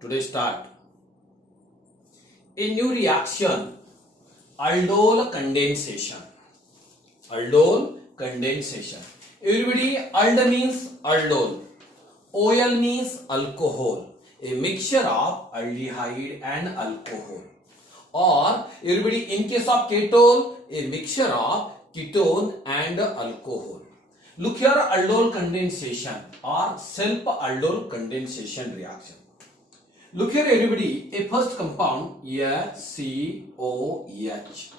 Today start a new reaction, aldol condensation. Aldol condensation. Everybody, ald means aldol, ol means alcohol, a mixture of aldehyde and alcohol. Or everybody, in case of ketone, a mixture of ketone and alcohol. Look here, aldol condensation or self-aldol condensation reaction. Look here everybody, a first compound HCOH.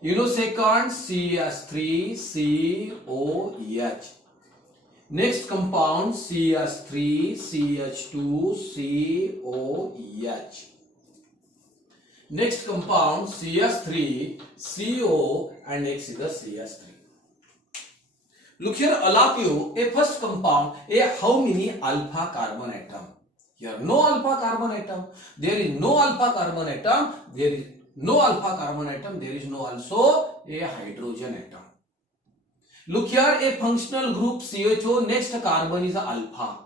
You know second CH3COH. Next compound CH3CH2COH. Next compound CH3CO and next is the CH3. Look here all of you, a first compound, how many alpha carbon atom? Here no alpha carbon atom. There is no alpha carbon atom. There is no alpha carbon atom. There is no also a hydrogen atom. Look here, a functional group CHO. Next carbon is alpha.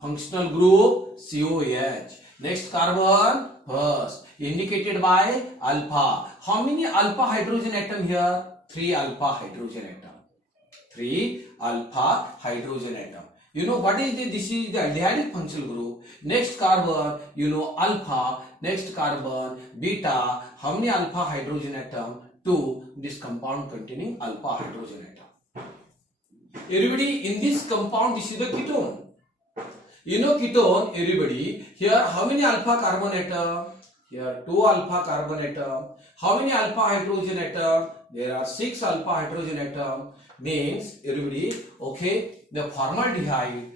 Functional group COH. Next carbon first, indicated by alpha. How many alpha hydrogen atom here? 3 alpha hydrogen atom. 3 alpha hydrogen atom. You know what is this is the aldehyde functional group. Next carbon, you know alpha. Next carbon, beta. How many alpha hydrogen atom? 2. This compound containing alpha hydrogen atom. Everybody, in this compound, this is the ketone. You know ketone, everybody. Here, how many alpha carbon atom? Here, 2 alpha carbon atom. How many alpha hydrogen atom? There are 6 alpha hydrogen atom. Means, everybody, okay, the formaldehyde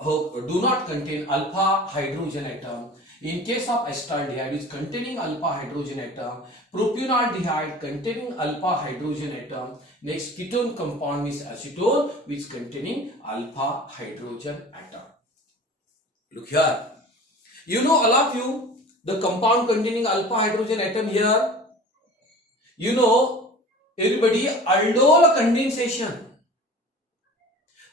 do not contain alpha hydrogen atom. In case of acetaldehyde is containing alpha hydrogen atom. Propionaldehyde containing alpha hydrogen atom. Next ketone compound is acetone which containing alpha hydrogen atom. Look here. You know all of you the compound containing alpha hydrogen atom here. You know everybody, aldol condensation.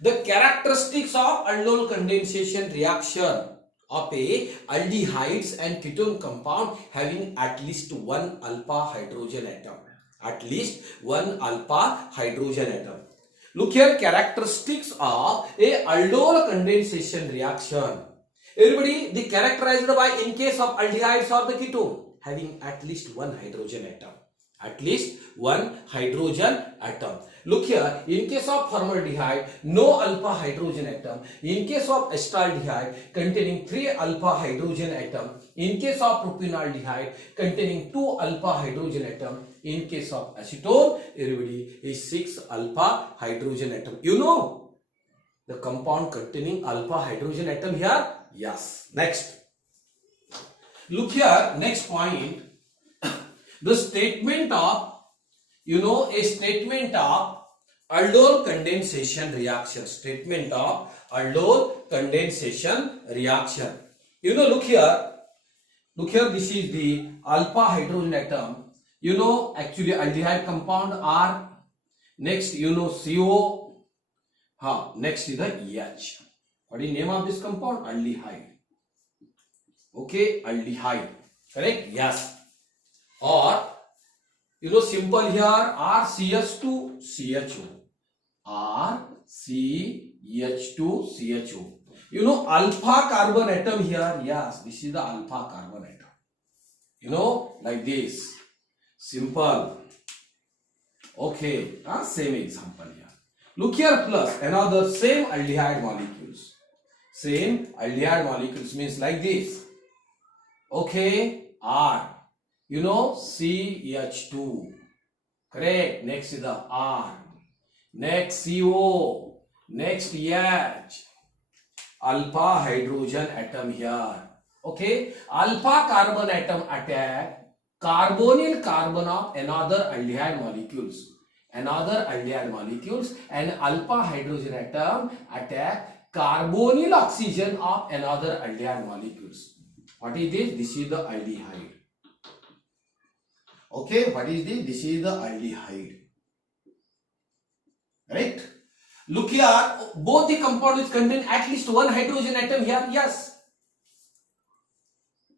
The characteristics of aldol condensation reaction of a aldehydes and ketone compound having at least 1 alpha hydrogen atom. At least 1 alpha hydrogen atom. Look here, characteristics of a aldol condensation reaction. Everybody, the characterized by in case of aldehydes or the ketone having at least 1 hydrogen atom. At least 1 hydrogen atom. Look here, in case of formaldehyde, no alpha hydrogen atom. In case of acetaldehyde, containing 3 alpha hydrogen atom. In case of propionaldehyde, containing 2 alpha hydrogen atom. In case of acetone, everybody, is 6 alpha hydrogen atom. You know the compound containing alpha hydrogen atom here? Yes. Next. Look here, next point. The statement of, you know, a statement of aldol condensation reaction. Statement of aldol condensation reaction. You know, look here, this is the alpha hydrogen atom. You know, actually aldehyde compound R. Next, you know, CO. Next is the EH. What is the name of this compound? Aldehyde. Okay, aldehyde. Correct? Yes. Or, you know, simple here, RCH2CHO. RCH2CHO. You know, alpha carbon atom here. Yes, this is the alpha carbon atom. You know, like this. Simple. Okay, same example here. Look here, plus another same aldehyde molecules. Same aldehyde molecules means like this. Okay, R. You know, CH2. Correct. Next is the R. Next CO. Next H. Alpha hydrogen atom here. Okay. Alpha carbon atom attack carbonyl carbon of another aldehyde molecules. Another aldehyde molecules, and alpha hydrogen atom attack carbonyl oxygen of another aldehyde molecules. What is this? This is the aldehyde. Okay, what is this? This is the aldehyde. Right? Look here, both the compounds contain at least one hydrogen atom here. Yes.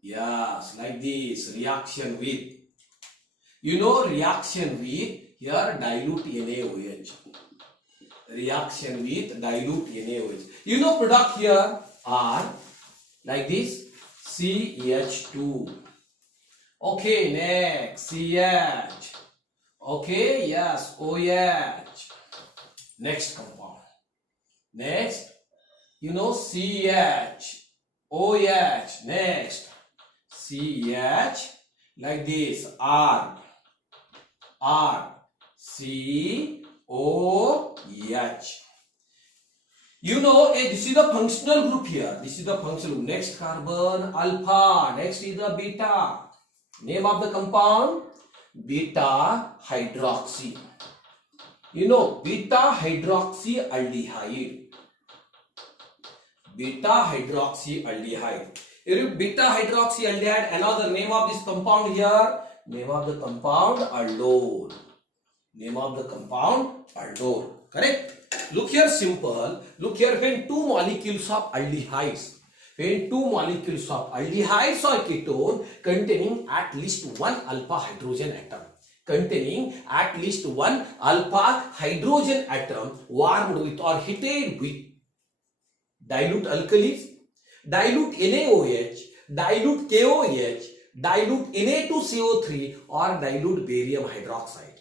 Yes, like this. Reaction with. Reaction with here dilute NaOH. Reaction with dilute NaOH. Product here are like this CH2. Okay, next CH. Okay, yes, OH. Next compound. Next, CH. OH. Next, CH. Like this R. C O H. This is the functional group here. This is the functional group. Next carbon alpha. Next is the beta. Name of the compound beta hydroxy. Beta hydroxyaldehyde. Beta hydroxyaldehyde. Beta hydroxyaldehyde. Another name of this compound here. Name of the compound aldol. Name of the compound aldol. Correct? Look here, simple. Look here, when two molecules of aldehydes or ketone containing at least one alpha hydrogen atom. Warmed with or heated with dilute alkalis, dilute NaOH, dilute KOH, dilute Na2CO3 or dilute barium hydroxide.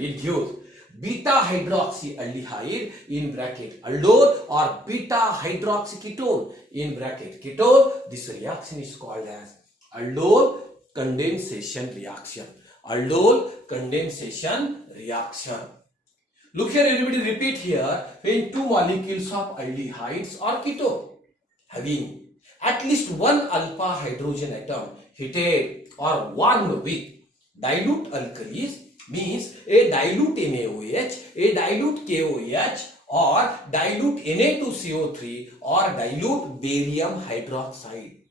It gives beta hydroxyaldehyde in bracket aldol or beta hydroxyketone in bracket ketone. This reaction is called as aldol condensation reaction. Look here, everybody, repeat here. When two molecules of aldehydes or ketone having at least one alpha hydrogen atom heated or warmed with dilute alkalis, means a dilute NaOH, a dilute KOH or dilute Na2CO3 or dilute barium hydroxide.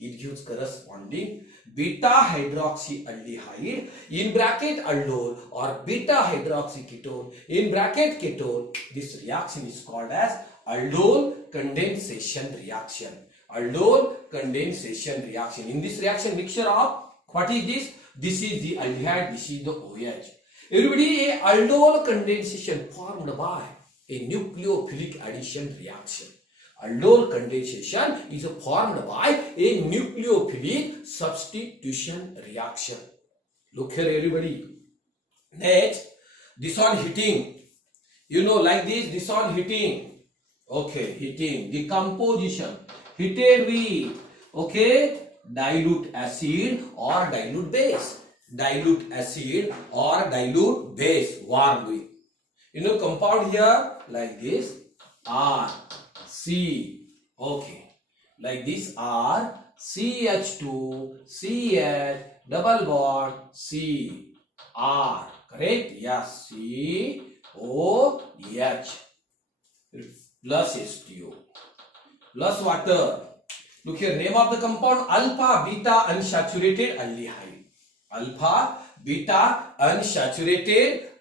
It gives corresponding beta hydroxyaldehyde in bracket aldol or beta hydroxyketone in bracket ketone. This reaction is called as aldol condensation reaction. In this reaction, mixture of what is this? This is the aldehyde, this is the OH. Everybody, a aldol condensation formed by a nucleophilic addition reaction. Aldol condensation is formed by a nucleophilic substitution reaction. Look here, everybody. Next, this on heating. Like this on heating. Okay, heating. The composition. Heated with, dilute acid or dilute base. Warmed with. Compound here like this R C. Like this R CH2 CH double bond C R. Correct? Yes. COH plus H2O plus water. Look here, name of the compound alpha beta unsaturated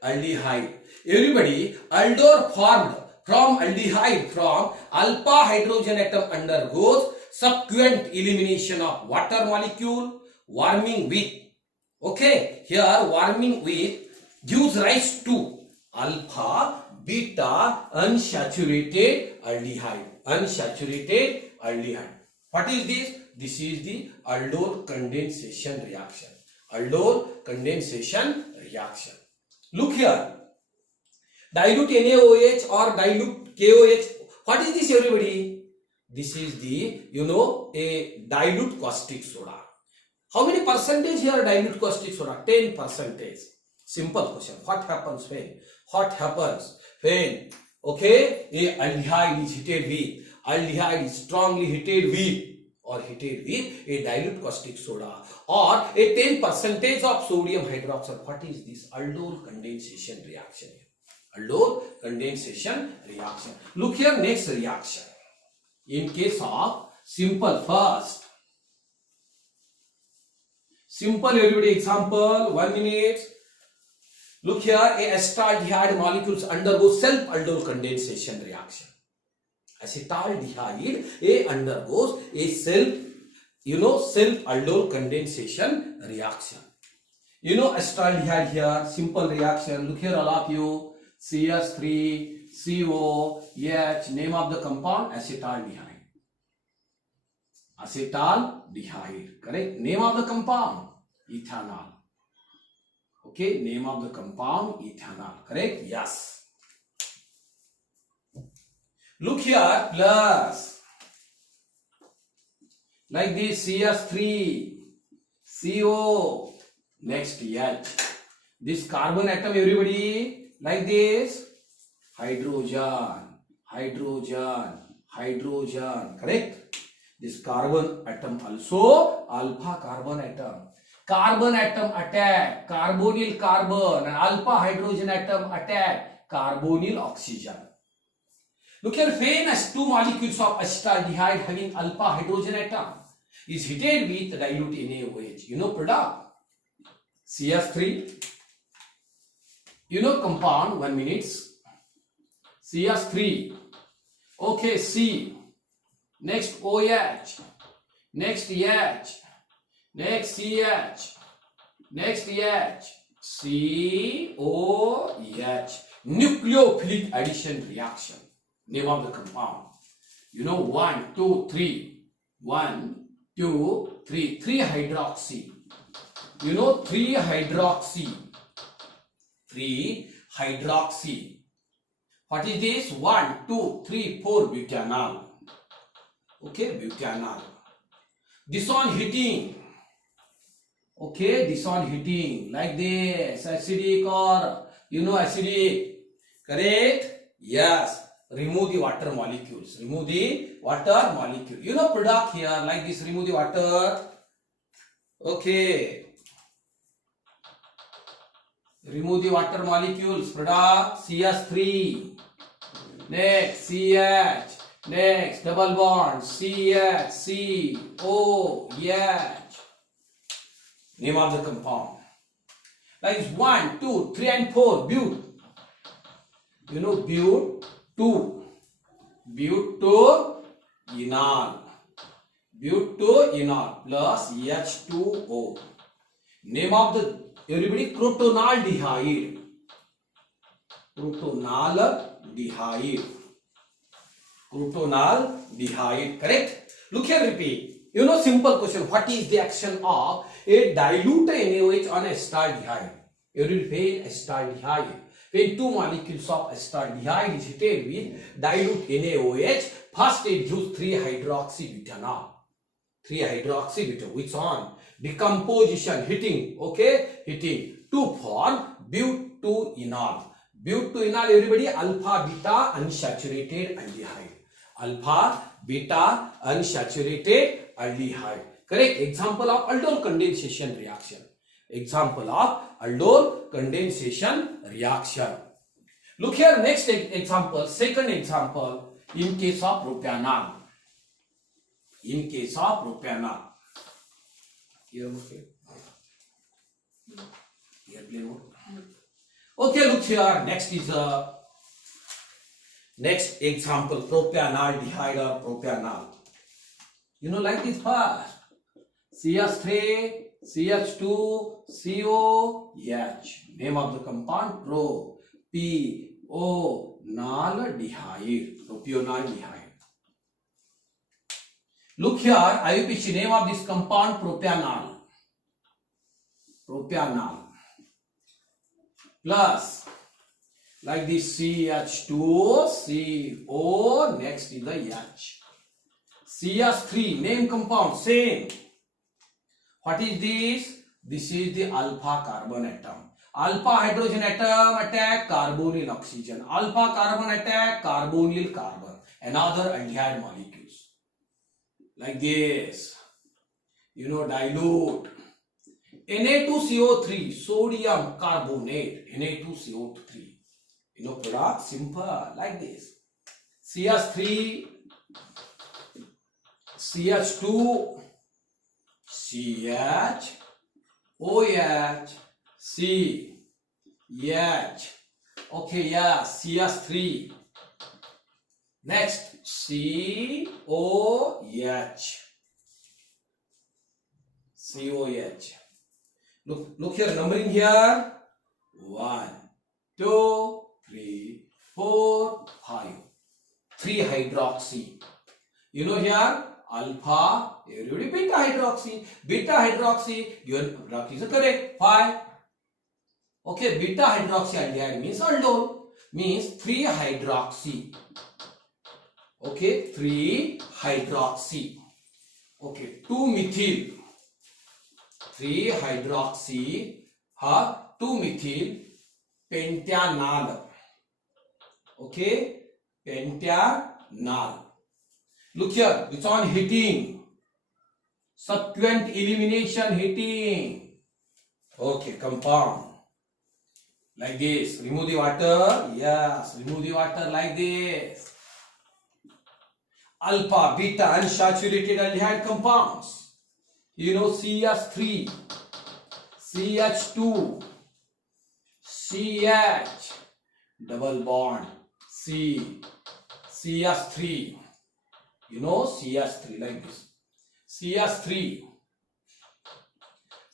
aldehyde. Everybody, aldol formed from aldehyde from alpha hydrogen atom undergoes subsequent elimination of water molecule, warming with. Here warming with gives rise to alpha beta unsaturated aldehyde. What is this? This is the aldol condensation reaction. Look here. Dilute NaOH or dilute KOH. What is this, everybody? This is the, a dilute caustic soda. How many percentage here dilute caustic soda? 10%. Simple question. What happens when? A aldehyde is heated with, aldehyde is strongly heated with a dilute caustic soda or a 10% of sodium hydroxide. What is this? Aldol condensation reaction. Look here, next reaction. In case of simple first. Simple, everybody, example, 1 minute. Look here, a acetaldehyde molecules undergo self-aldol condensation reaction. Acetaldehyde undergoes a self-aldol condensation reaction. Acetaldehyde here, simple reaction. Look here, all of you. CH3, CO, H. Name of the compound, acetaldehyde. Acetaldehyde, correct? Name of the compound, ethanol. Okay, name of the compound, ethanol, correct? Yes. Look here, plus. Like this, CH3, CO, next H. This carbon atom, everybody, like this, hydrogen, hydrogen, hydrogen, correct? This carbon atom also alpha carbon atom. Carbon atom attack carbonyl carbon, and alpha hydrogen atom attack carbonyl oxygen. Look here, famous two molecules of acetaldehyde having alpha hydrogen atom is heated with dilute NaOH. Product CH3. Compound, 1 minute. CH3. Okay, C. Next OH. Next H. Next CH. Next H. COH. Nucleophilic addition reaction. Name of the compound. 1, 2, 3. 1, 2, 3. 3 hydroxy. 3 hydroxy. 3 hydroxy. What is this? 1, 2, 3, 4 butanol. Okay, butanol. This on heating. Okay, this on heating. Like this. Acidic or, acidic. Correct? Yes. Remove the water molecules. Remove the water molecule. Product here. Like this. Remove the water. Okay. Remove the water molecules. Product CH3. Next CH. Next double bond CH, C, O, H. Name of the compound. Like 1, 2, 3 and 4. But. But 2. Butenol. Butenol plus H2O. Name of the, everybody, crotonaldehyde. Crotonaldehyde. Crotonaldehyde, correct? Look here, repeat. Simple question. What is the action of a dilute NaOH on acetaldehyde? You will repeat acetaldehyde. When two molecules of acetaldehyde is heated with dilute NaOH, first it gives 3-hydroxybutanol. 3-hydroxybutanol, which on decomposition, heating, okay, heating to form butenol. Butenol, everybody, alpha beta unsaturated aldehyde. Alpha beta unsaturated aldehyde. Correct? Example of aldol condensation reaction. Example of aldol condensation reaction. Look here, next example, second example, in case of propanol. In case of propanol. Here, okay. Airplane mode. Okay, look here, next is next example, propanaldehyde or propanol. Like this first. CH3, CH2, COH. Name of the compound, propionaldehyde. Propionaldehyde. Look here, IUPAC, name of this compound, propanol. Propanol. Plus, like this CH2, CO, next is the H. CH3, name compound, same. What is this? This is the alpha carbon atom. Alpha hydrogen atom attack carbonyl oxygen. Alpha carbon attack carbonyl carbon. Another aldehyde molecules. Like this. Dilute. Na2CO3, sodium carbonate, Na2CO3. Product, simple, like this. CH3, CH2, CH, OH, C, H. Okay, yeah, CH3. Next, COH. COH. Look here, numbering here. 1, 2, 3, 4, 5. 3 hydroxy. You know here, alpha, everybody beta hydroxy. Beta hydroxy, your product is correct. 5. Okay, beta hydroxyaldehyde means aldol. Means 3 hydroxy. Okay, 3 hydroxy. Okay, 2 methyl. 3 hydroxy, 2 methyl pentanal. Okay, pentanal. Look here, it's on heating. Subsequent elimination heating. Okay, compound. Like this. Remove the water. Yes, remove the water like this. Alpha, beta, unsaturated aldehyde compounds. You know CH3, CH2, CH, double bond, C, CH3. You know CH3 like this. CH3,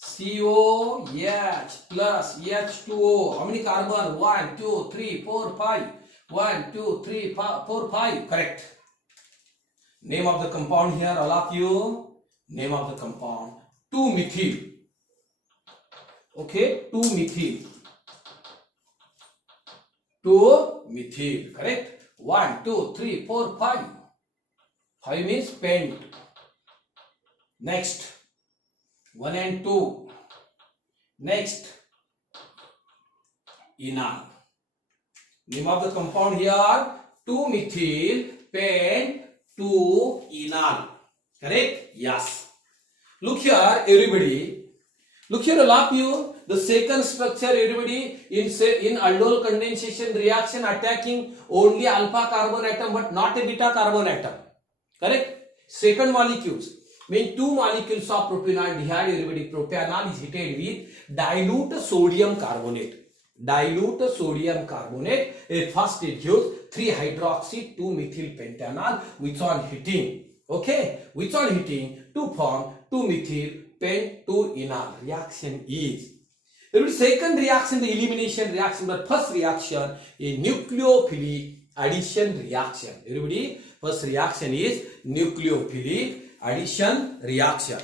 COH plus H2O. How many carbon? 1, 2, 3, 4, 5. 1, 2, 3, 4, 5. Correct. Name of the compound here, all of you. Name of the compound 2-methyl. Okay, 2-methyl. 2-methyl. Correct. 1, 2, 3, 4, 5. 5 means pent. Next. 1 and 2. Next. Enal. Name of the compound here 2-methyl pent 2-enal. Correct? Yes. Look here, everybody. Look here, all of you. The second structure, everybody, in aldol condensation reaction attacking only alpha carbon atom but not a beta carbon atom. Correct? Second molecules. When 2 molecules of propanaldehyde, everybody, propanol is heated with dilute sodium carbonate. Dilute sodium carbonate. First it gives 3 hydroxy 2-methyl pentanol which on heating. Okay, which on heating to form 2-methyl pen 2-enal. Reaction is. The second reaction, the elimination reaction, but first reaction, a nucleophilic addition reaction. Everybody, first reaction is nucleophilic addition reaction.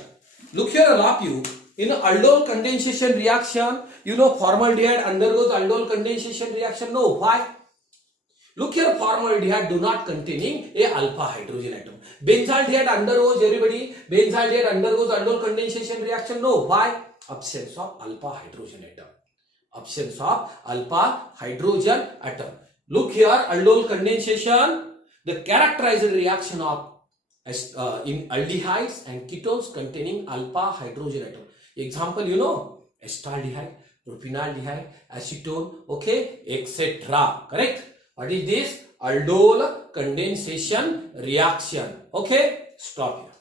Look here, all of you. In aldol condensation reaction, you know formaldehyde undergoes aldol condensation reaction. No, why? Look here, formaldehyde do not containing a alpha hydrogen atom. Benzaldehyde undergoes, everybody, benzaldehyde undergoes aldol condensation reaction. No, why? Absence of alpha hydrogen atom. Absence of alpha hydrogen atom. Look here, aldol condensation, the characterized reaction of in aldehydes and ketones containing alpha hydrogen atom. Example, you know, acetaldehyde, propanaldehyde, acetone, okay, etc. Correct? What is this? Aldol condensation reaction. Okay, stop here.